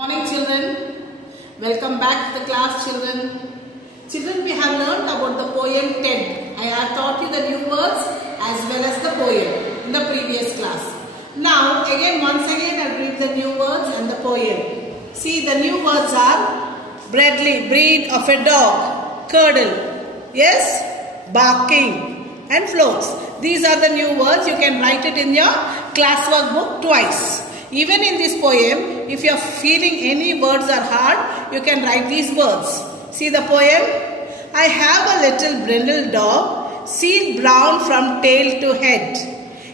Morning children, welcome back to the class children. Children, we have learned about the poem Ted. I have taught you the new words as well as the poem in the previous class. Now once again I'll read the new words and the poem. See, the new words are breed of a dog, curdle, yes, barking and floats. These are the new words. You can write it in your classwork book twice. Even in this poem, if you are feeling any words are hard, you can write these words. See the poem? I have a little brindle dog, seal brown from tail to head.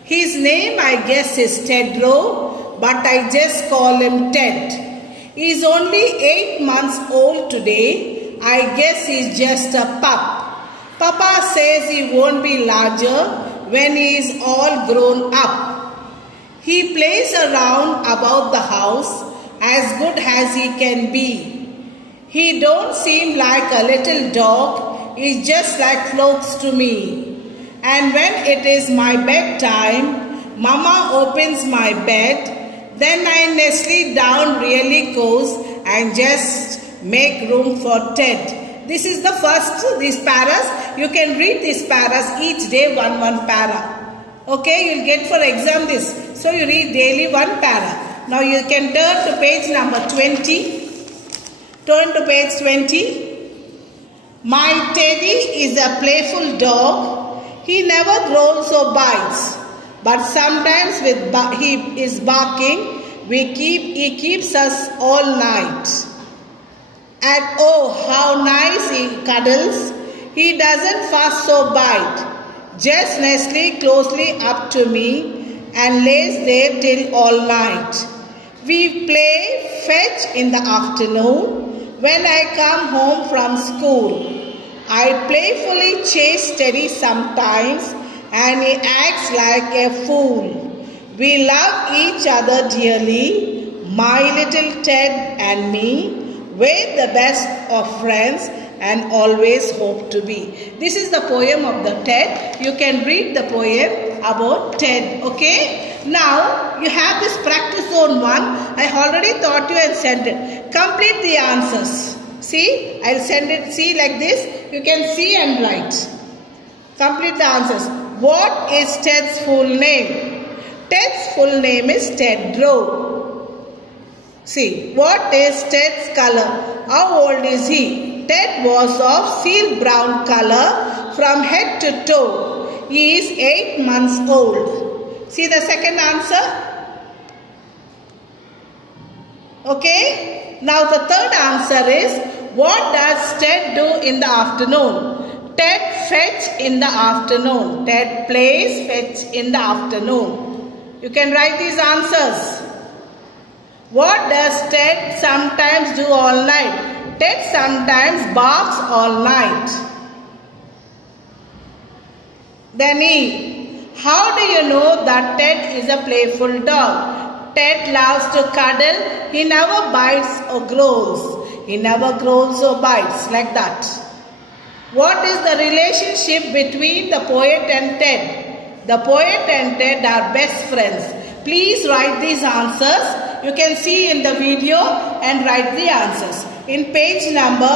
His name I guess is Tedro, but I just call him Ted. He's only 8 months old today. I guess he's just a pup. Papa says he won't be larger when he is all grown up. He plays around about the house as good as he can be. He don't seem like a little dog, he's just like floats to me. And when it is my bedtime, Mama opens my bed, then I nestle down really close and just make room for Ted. This is the first, these paras. You can read these paras each day, one para. Okay, you'll get for exam this. So you read daily one para. Now you can turn to page number 20. Turn to page 20. My Teddy is a playful dog. He never growls or bites. But sometimes he is barking. He keeps us all night. And oh, how nice he cuddles. He doesn't fuss or bite. Just nestle closely up to me and lays there till all night. We play fetch in the afternoon when I come home from school. I playfully chase Teddy sometimes and he acts like a fool. We love each other dearly, my little Ted and me. We're the best of friends and always hope to be. This is the poem of the Ted. You can read the poem about Ted. Okay? Now, you have this practice zone 1. I already taught you and sent it. Complete the answers. See? I'll send it. See like this. You can see and write. Complete the answers. What is Ted's full name? Ted's full name is Tedro. See. What is Ted's color? How old is he? Ted was of seal brown color from head to toe. He is 8 months old. See the second answer? Okay. Now the third answer is, what does Ted do in the afternoon? Ted fetch in the afternoon. Ted plays fetch in the afternoon. You can write these answers. What does Ted sometimes do all night? Ted sometimes barks all night. Then E. How do you know that Ted is a playful dog? Ted loves to cuddle. He never bites or growls. He never growls or bites like that. What is the relationship between the poet and Ted? The poet and Ted are best friends. Please write these answers. You can see in the video and write the answers in page number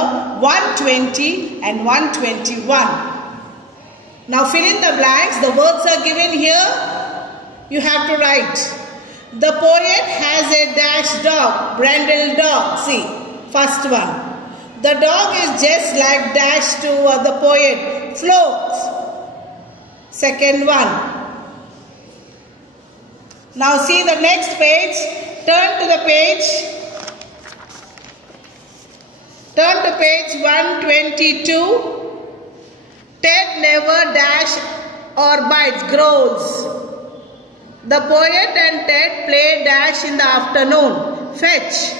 120 and 121. Now fill in the blanks. The words are given here. You have to write. The poet has a dash dog, brindle dog. See, first one. The dog is just like dash to the poet, floats. Second one. Now see the next page. Turn to the page. Turn to page 122. Ted never dash or bites, growls. The poet and Ted play dash in the afternoon, fetch.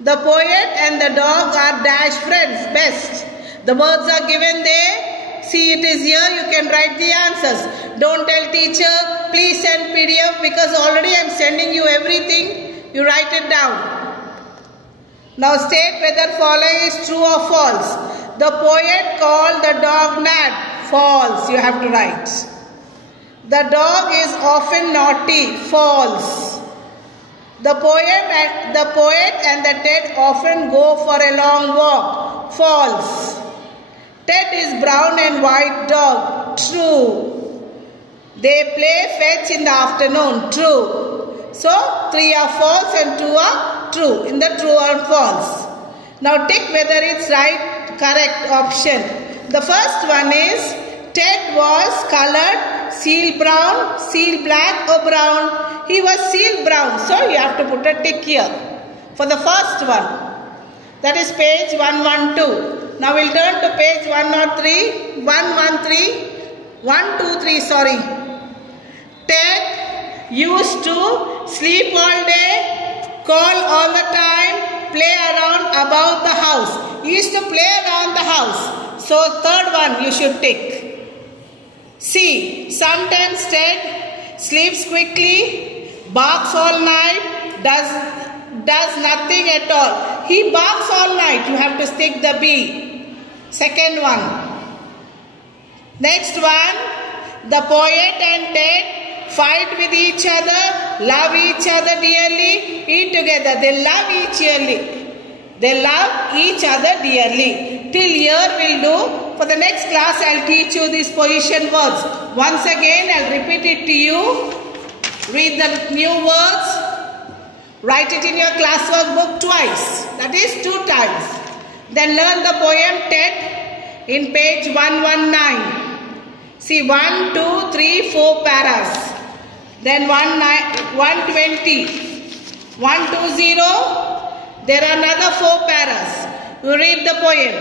The poet and the dog are dash friends, best. The words are given there. See, it is here. You can write the answers. Don't tell teacher, please send PDF, because already I am sending you everything. You write it down. Now state whether following is true or false. The poet called the dog Nat. False. You have to write. The dog is often naughty. False. The poet and the Ted often go for a long walk. False. Ted is brown and white dog. True. They play fetch in the afternoon. True. So 3 are false and 2 are true. In the true or false. Now tick whether it's right, correct option. The first one is Ted was colored seal brown, seal black or brown. He was seal brown. So you have to put a tick here for the first one. That is page 112. Now we'll turn to page 103. 123, sorry. Ted used to sleep all day, call all the time, play around about the house. He used to play around the house. So third one you should tick. C. Sometimes Ted sleeps quickly, barks all night, does nothing at all. He barks all night. You have to stick the B. Second one. Next one. The poet and Ted fight with each other, love each other dearly, eat together. They love each other dearly. Till here we'll do. For the next class I'll teach you these position words. Once again I'll repeat it to you. Read the new words. Write it in your classwork book twice. That is 2 times. Then learn the poem Ted in page 119. See 1, 2, 3, 4 paras. Then 120. 120. There are another 4 paras. You read the poem.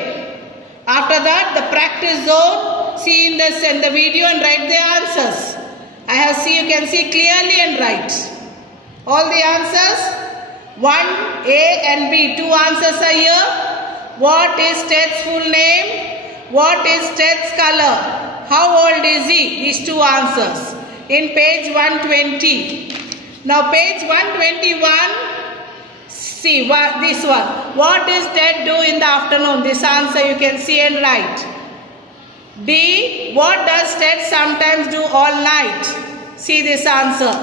After that, the practice zone. See in the video and write the answers. You can see clearly and write. All the answers. 1, A and B. 2 answers are here. What is Ted's full name? What is Ted's color? How old is he? These 2 answers. In page 120. Now page 121. See this one. What does Ted do in the afternoon? This answer you can see and write. D. What does Ted sometimes do all night? See this answer.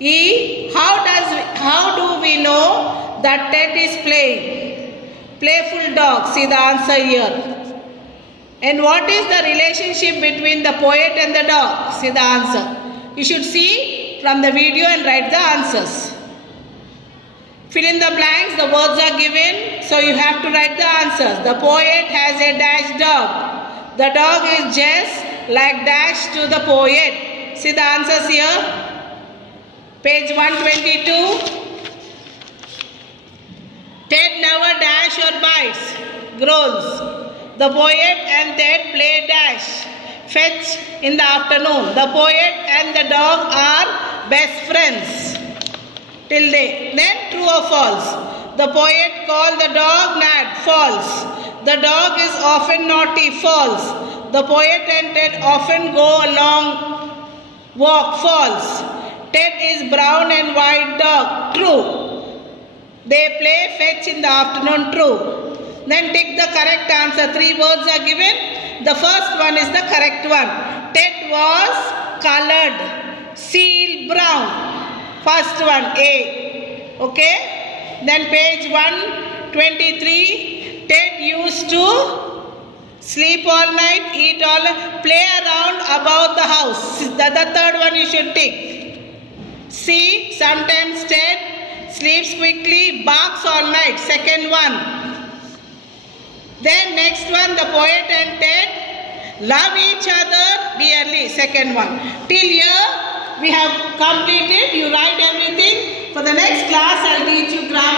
E. How do we know that Ted is playing? Playful dog. See the answer here. And what is the relationship between the poet and the dog? See the answer. You should see from the video and write the answers. Fill in the blanks, the words are given, so you have to write the answers. The poet has a dash dog. The dog is just like dash to the poet. See the answers here. Page 122. Ted never dash or bites, growls. The poet and Ted play dash, fetch in the afternoon. The poet and the dog are best friends. Till then true or false. The poet called the dog Nat. False. The dog is often naughty. False. The poet and Ted often go a long walk. False. Ted is brown and white dog. True. They play fetch in the afternoon. True. Then take the correct answer. 3 words are given. The first one is the correct one. Ted was colored. Seal brown. First one, A. Okay. Then page 123. Ted used to sleep all night, eat all night, play around about the house. The third one you should take. C. Sometimes Ted sleeps quickly, barks all night. Second one. Then next one, the poet and Ted love each other dearly. Second one. Till here we have completed. You write everything. For the next class, I'll teach you grammar.